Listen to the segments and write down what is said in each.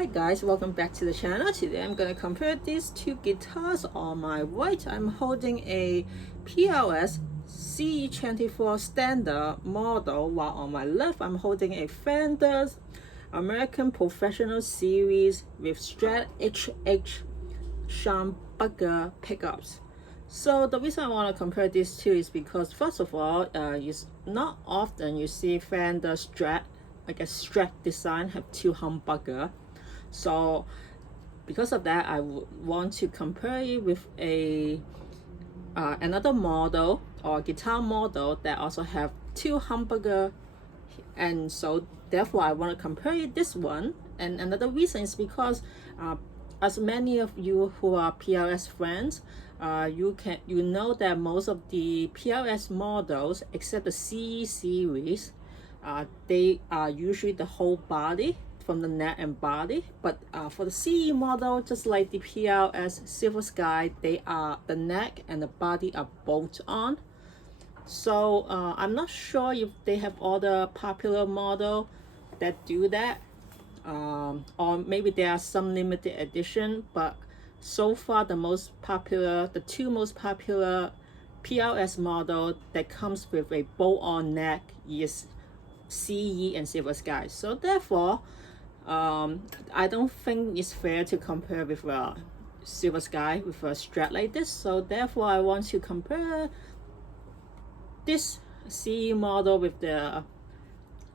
Hi guys, welcome back to the channel. Today I'm going to compare these two guitars. On my right, I'm holding a PRS CE24 standard model, while on my left, I'm holding a Fender American Professional Series with Strat HH humbucker pickups. So the reason I want to compare these two is because, first of all, it's not often you see Fender Strat, like a Strat design, have two humbucker. So because of that, I would want to compare it with a another model or guitar model that also have two humbucker, and so therefore I want to compare this one. And another reason is because as many of you who are PRS friends, you know that most of the PRS models, except the CE series, they are usually the whole body from the neck and body. But for the CE model, just like the PRS Silver Sky, they are the neck and the body are bolt on. So I'm not sure if they have other popular model that do that, or maybe there are some limited edition, but so far the two most popular PRS model that comes with a bolt-on neck is CE and Silver Sky. So therefore, I don't think it's fair to compare with Silver Sky with a Strat like this. So therefore, I want to compare this CE model with the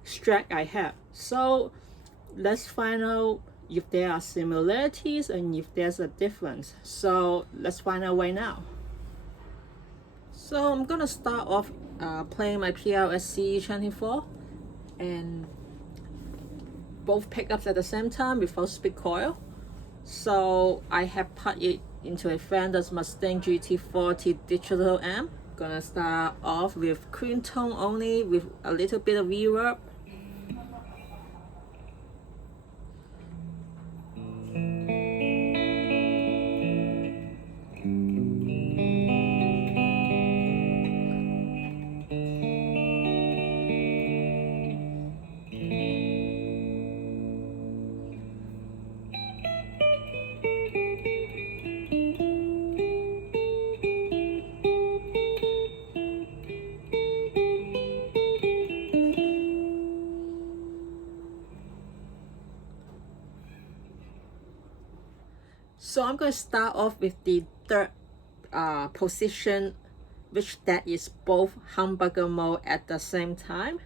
Strat I have. So let's find out if there are similarities and if there's a difference. So let's find out right now. So I'm gonna start off playing my PRS CE24 and both pickups at the same time without split coil. So I have put it into a Fender's Mustang GT40 digital amp. Gonna start off with clean tone only with a little bit of reverb. So I'm going to start off with the third position, which that is both humbucker mode at the same time.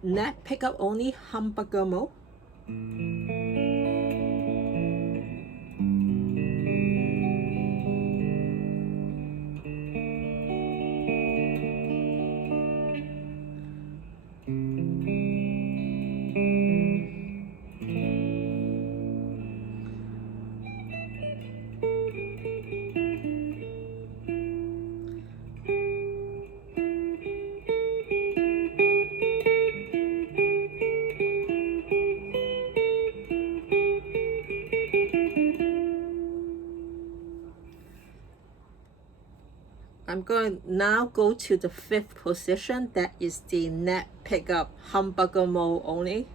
Neck pickup only humbucker mode. I'm going to now go to the fifth position, that is the neck pickup humbucker mode only.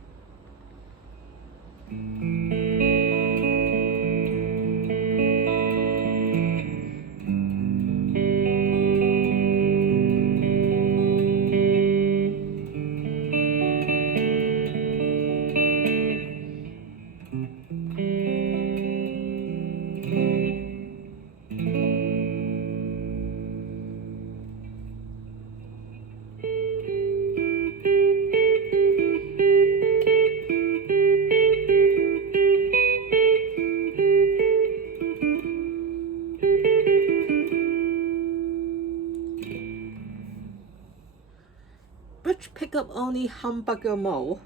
only humbucker mode.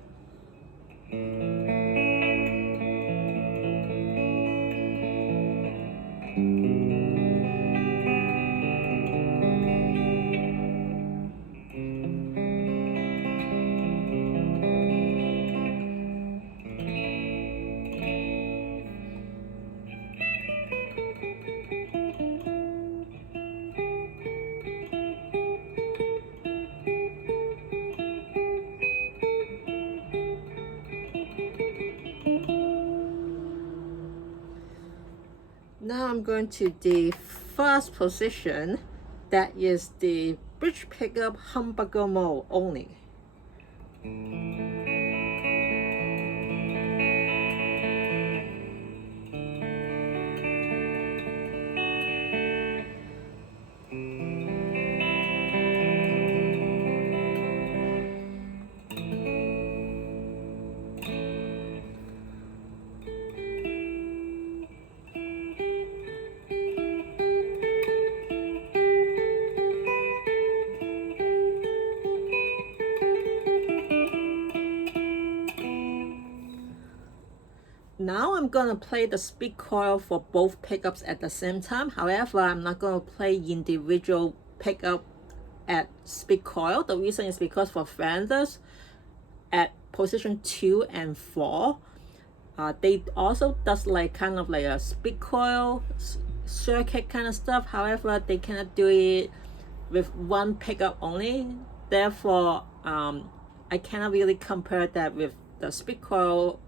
Now I'm going to the first position, that is the bridge pickup humbucker mode only. Now I'm gonna play the speed coil for both pickups at the same time. However, I'm not gonna play individual pickup at speed coil. The reason is because for Fenders at position 2 and 4, they also does like kind of like a speed coil circuit kind of stuff. However, they cannot do it with one pickup only. Therefore, I cannot really compare that with the speed coil,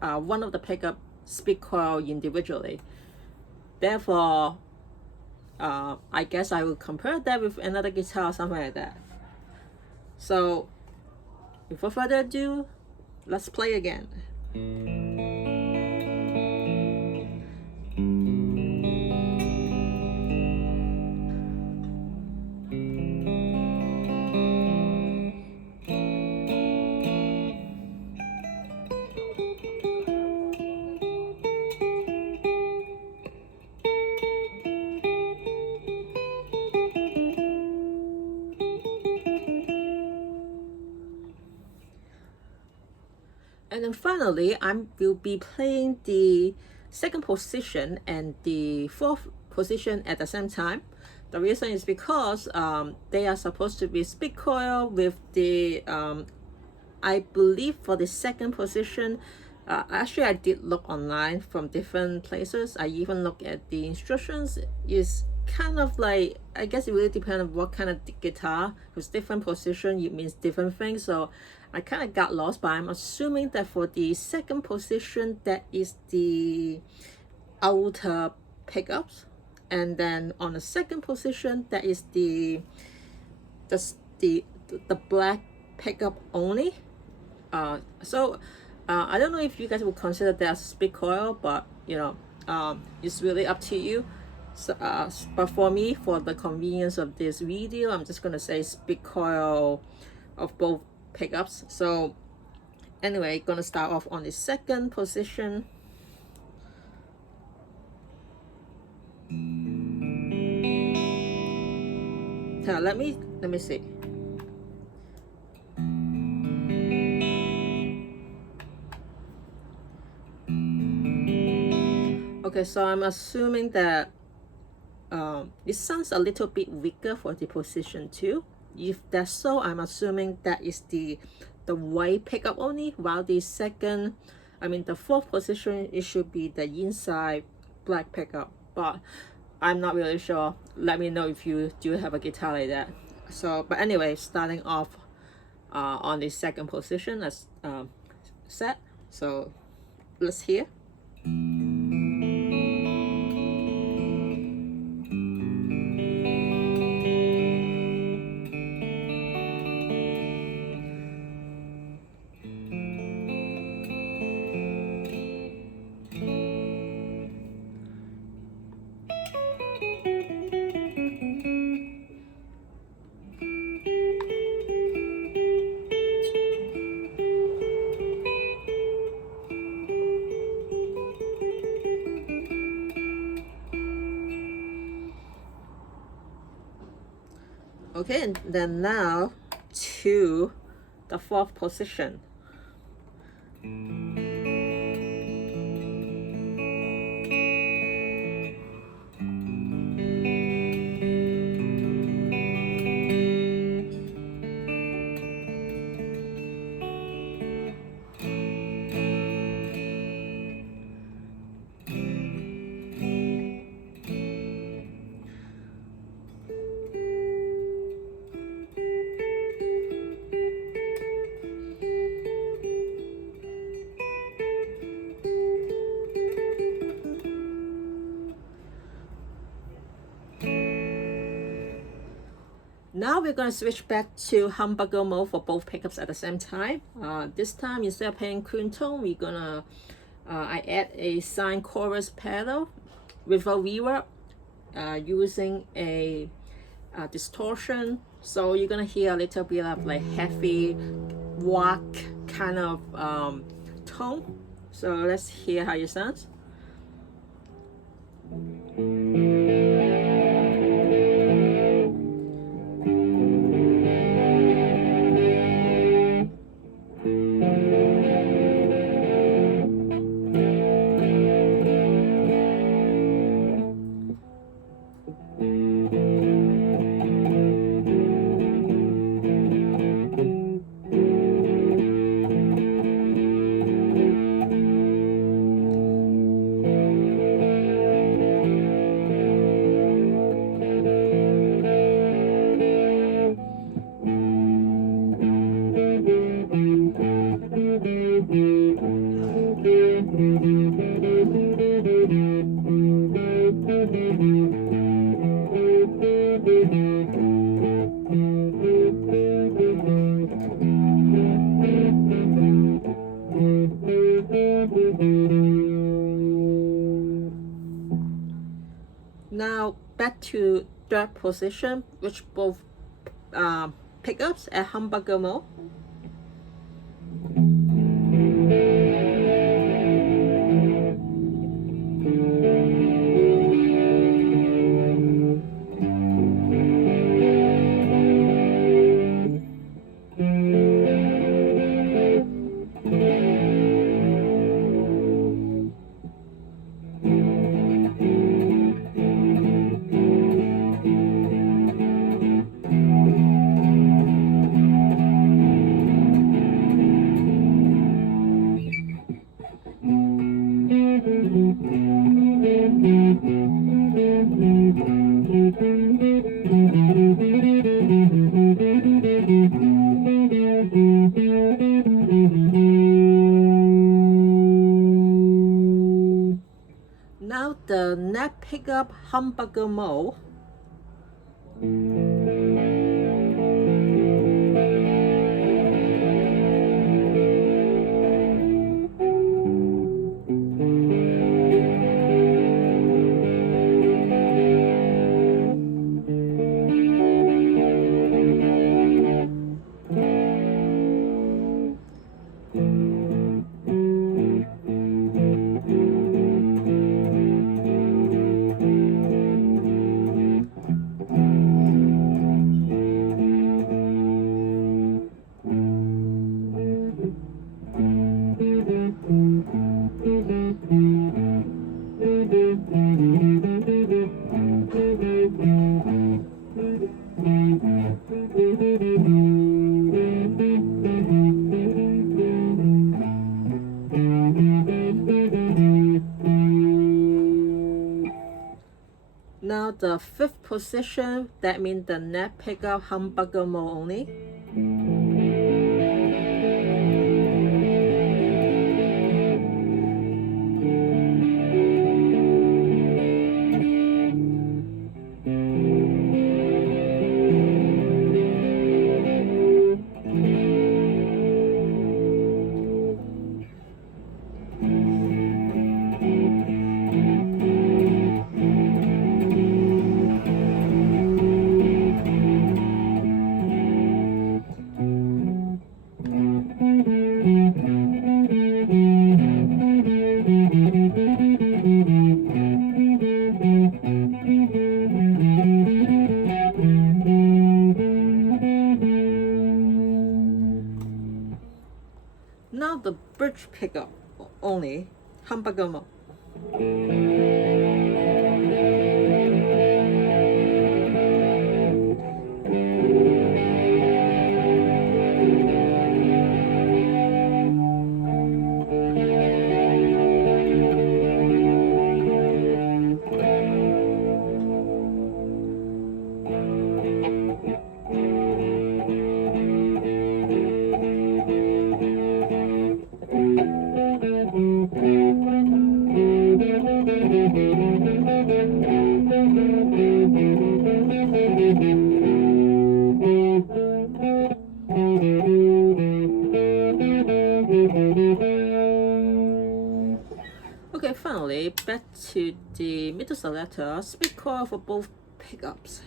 one of the pickup speed coil individually. Therefore, I guess I will compare that with another guitar or something like that. So, without further ado, let's play again. And then finally, I will be playing the second position and the fourth position at the same time. The reason is because they are supposed to be speed coil with the, I believe for the second position, actually I did look online from different places. I even looked at the instructions. It's kind of like, I guess it really depends on what kind of guitar, because different position it means different things. So I kind of got lost, but I'm assuming that for the second position, that is the outer pickups, and then on the second position, that is the black pickup only. I don't know if you guys would consider that speed coil, but you know, it's really up to you. So, but for me, for the convenience of this video, I'm just gonna say speed coil of both pickups. So anyway, gonna start off on the second position. Now let me see. Okay, so I'm assuming that it sounds a little bit weaker for the position 2. If that's so, I'm assuming that is the white pickup only, while the the fourth position, it should be the inside black pickup. But I'm not really sure. Let me know if you do have a guitar like that. So, but anyway, starting off on the second position as set. So let's hear. Okay, and then now to the fourth position. Now we're going to switch back to humbucker mode for both pickups at the same time. This time, instead of playing Quinton, we're gonna I add a sine chorus pedal with a reverb using a distortion. So you're gonna hear a little bit of like heavy rock kind of tone. So let's hear how it sounds. Now back to third position, which both pickups at humbucker mode. Now the neck pickup humbucker mode. Now the fifth position, that means the neck pickup humbucker mode only. bridge pickup only, humbucker mode. Okay, finally, back to the middle selector, split coil for both pickups.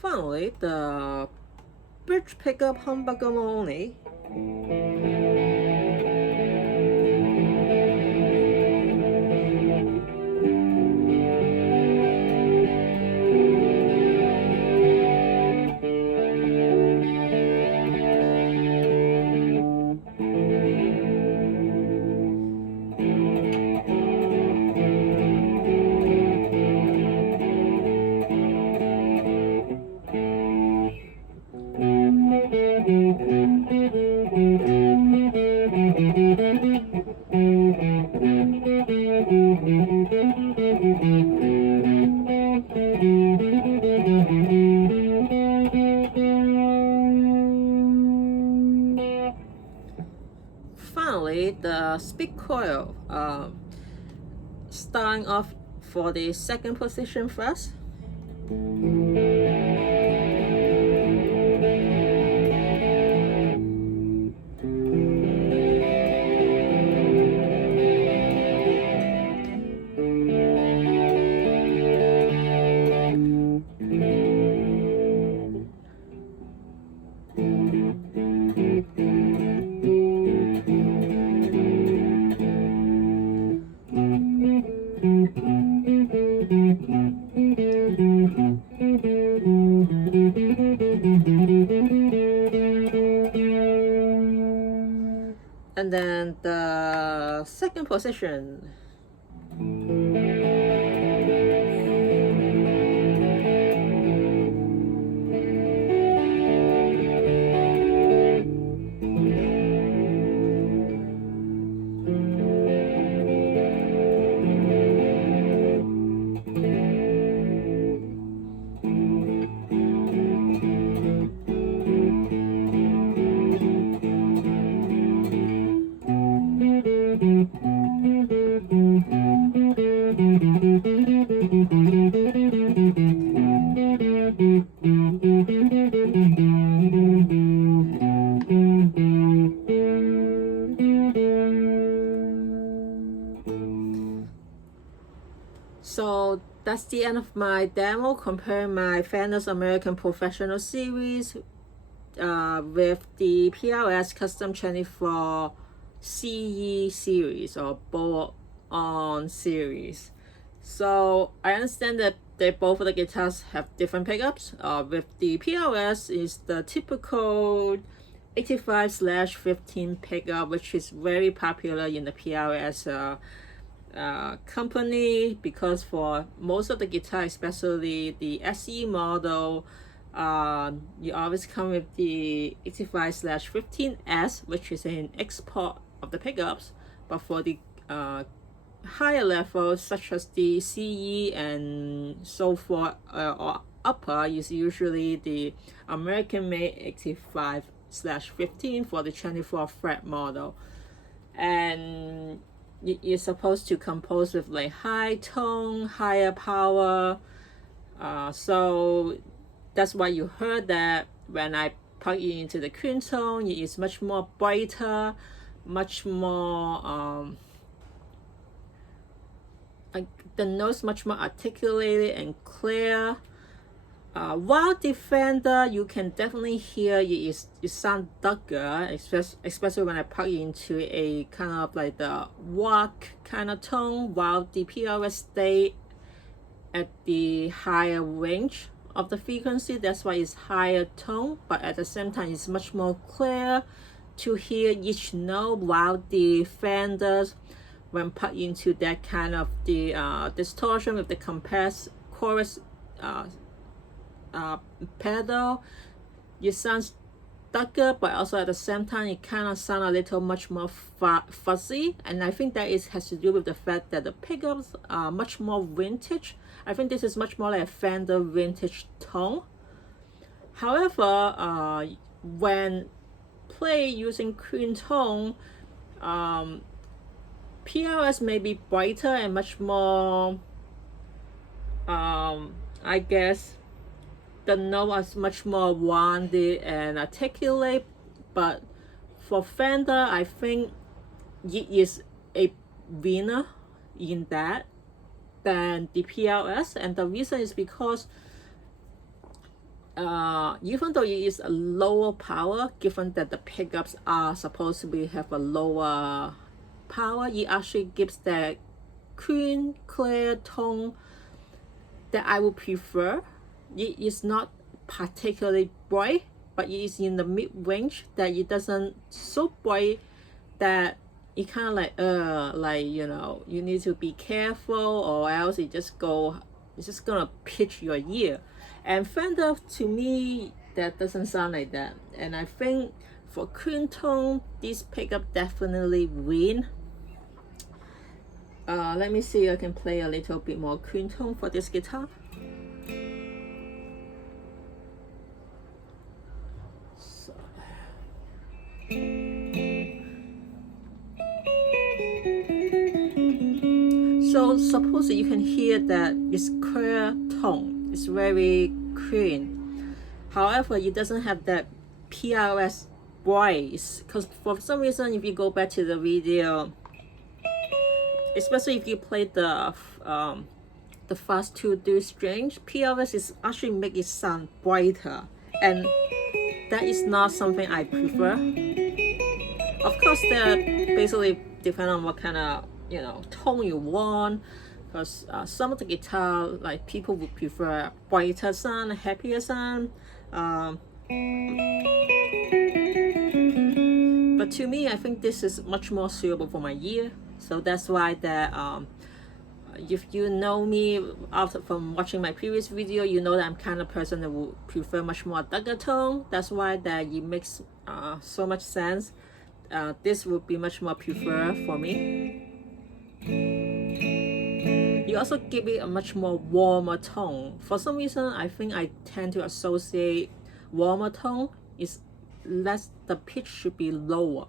Finally, the bridge pickup humbucker mode only. Finally, the split coil. Starting off for the second position first. And then the second position. So that's the end of my demo comparing my Fender's American Professional series with the PRS Custom 24 CE series or bolt-on series. So I understand that both of the guitars have different pickups. With the PRS is the typical 85/15 pickup, which is very popular in the PRS company, because for most of the guitar, especially the SE model, you always come with the 85/15S, which is an export of the pickups. But for the higher levels, such as the CE and so forth, or upper is usually the American made 85/15 for the 24 fret model, and you're supposed to compose with like high tone, higher power. So that's why you heard that when I plug it into the clean tone, it is much more brighter, much more like the notes much more articulated and clear. While the Fender, you can definitely hear it sound darker, especially when I plug it into a kind of like the rock kind of tone, while the PRS stay at the higher range of the frequency. That's why it's higher tone, but at the same time it's much more clear to hear each note, while the Fenders, when put into that kind of the distortion with the compressed chorus pedal, it sounds darker, but also at the same time it kind of sounds a little much more fuzzy. And I think that has to do with the fact that the pickups are much more vintage. I think this is much more like a Fender vintage tone. However, when play using clean tone, PRS may be brighter and much more, I guess the note is much more rounded and articulate, but for Fender, I think it is a winner in that than the PRS. And the reason is because even though it is a lower power, given that the pickups are supposed to have a lower power, it actually gives that clean, clear tone that I would prefer. It is not particularly bright, but it is in the mid-range, that it doesn't so bright that it kind of like you know, you need to be careful, or else it's just gonna pitch your ear. And Fender, to me, that doesn't sound like that. And I think for clean tone, this pickup definitely win. Let me see if I can play a little bit more clean tone for this guitar. So suppose you can hear that it's clear tone, it's very clean. However, it doesn't have that PRS voice, because for some reason, if you go back to the video, especially if you play the fast 2 strings, PRS is actually make it sound brighter, and that is not something I prefer. Of course, they're basically depend on what kind of, you know, tone you want, because some of the guitar, like, people would prefer brighter sound, happier sound, but to me, I think this is much more suitable for my ear. So that's why that if you know me from watching my previous video, you know that I'm kind of person that would prefer much more darker tone. That's why that it makes so much sense. This would be much more preferred for me. You also give it a much more warmer tone. For some reason, I think I tend to associate warmer tone is less, the pitch should be lower.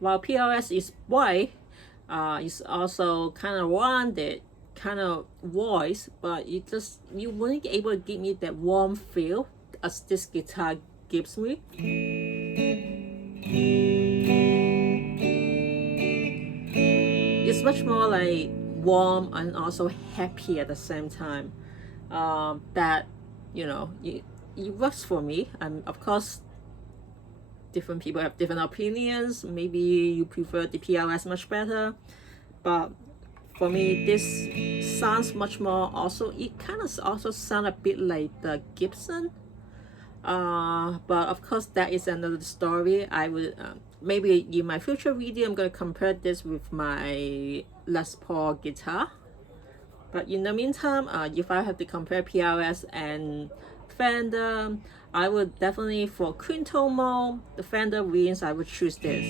While PRS is bright, it's also kind of rounded, kind of voice, but you wouldn't be able to give me that warm feel as this guitar gives me. It's much more like warm and also happy at the same time. That, you know, it works for me. And of course, different people have different opinions. Maybe you prefer the PRS much better, but for me, this sounds much more. Also, it kind of also sounds a bit like the Gibson. But of course, that is another story. I would maybe in my future video, I'm gonna compare this with my Les Paul guitar. But in the meantime, if I have to compare PRS and Fender, I would definitely, for clean tone mode, the Fender wins. I would choose this.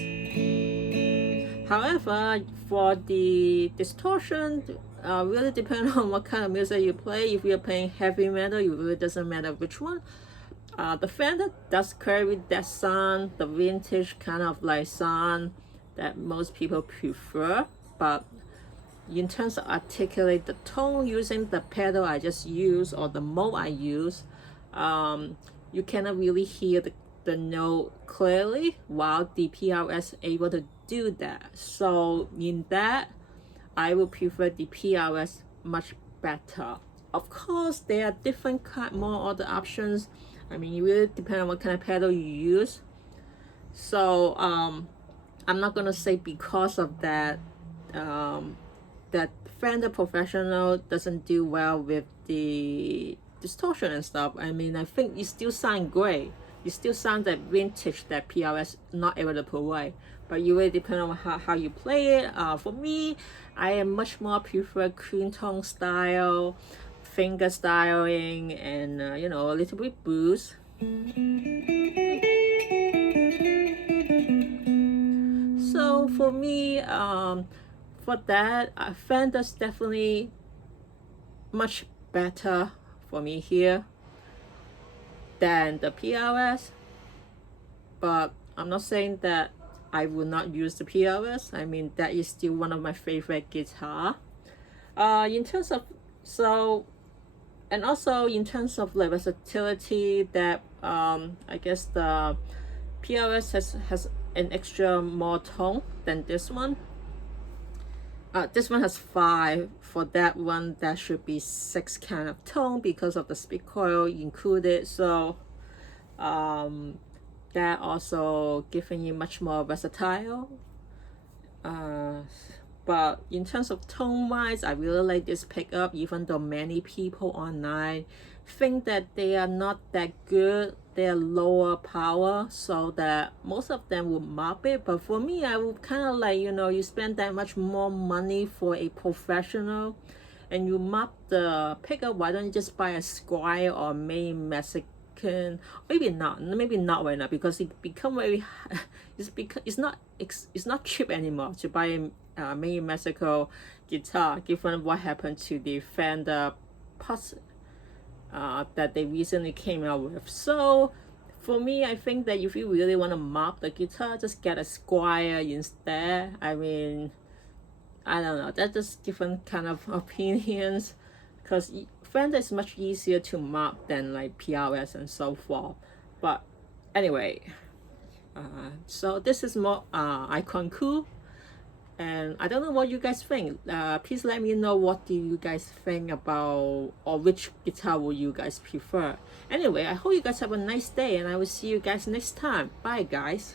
However, for the distortion, really depends on what kind of music you play. If you're playing heavy metal, it really doesn't matter which one. The Fender does carry that sound, the vintage kind of like sound that most people prefer, but in terms of articulate the tone using the pedal I just use or the mode I use, you cannot really hear the note clearly, while the PRS able to do that. So in that, I will prefer the PRS much better. Of course, there are different more other options. I mean, it really depends on what kind of pedal you use. So I'm not gonna say because of that that Fender Professional doesn't do well with the distortion and stuff. I mean, I think it still sounds great. It still sounds that vintage that PRS not able to provide. But you really depend on how you play it. For me, I am much more prefer clean tone style, finger styling, and you know, a little bit blues. So for me, for that, Fender's definitely much better for me here than the PRS. But I'm not saying that I will not use the PRS. I mean, that is still one of my favorite guitar. In terms of and also in terms of the versatility, that I guess the PRS has an extra more tone than this one. This one has 5. For that one, that should be 6 kind of tone because of the speed coil included. So that also giving you much more versatile. But in terms of tone wise, I really like this pickup, even though many people online think that they are not that good. They're lower power, so that most of them will mop it. But for me, I would kind of like, you know, you spend that much more money for a professional and you mop the pickup, why don't you just buy a Squire or Main Mexican? Maybe not right now, because it become very it's not cheap anymore to buy a Main Mexico guitar, given what happened to the Fender Plus that they recently came out with. So for me, I think that if you really want to mop the guitar, just get a Squire instead. I mean, I don't know, that's just different kind of opinions, because Fender is much easier to mop than like PRS and so forth. But anyway, so this is more Icon Cool. And I don't know what you guys think. Please let me know what do you guys think about, or which guitar will you guys prefer. Anyway, I hope you guys have a nice day, and I will see you guys next time. Bye guys.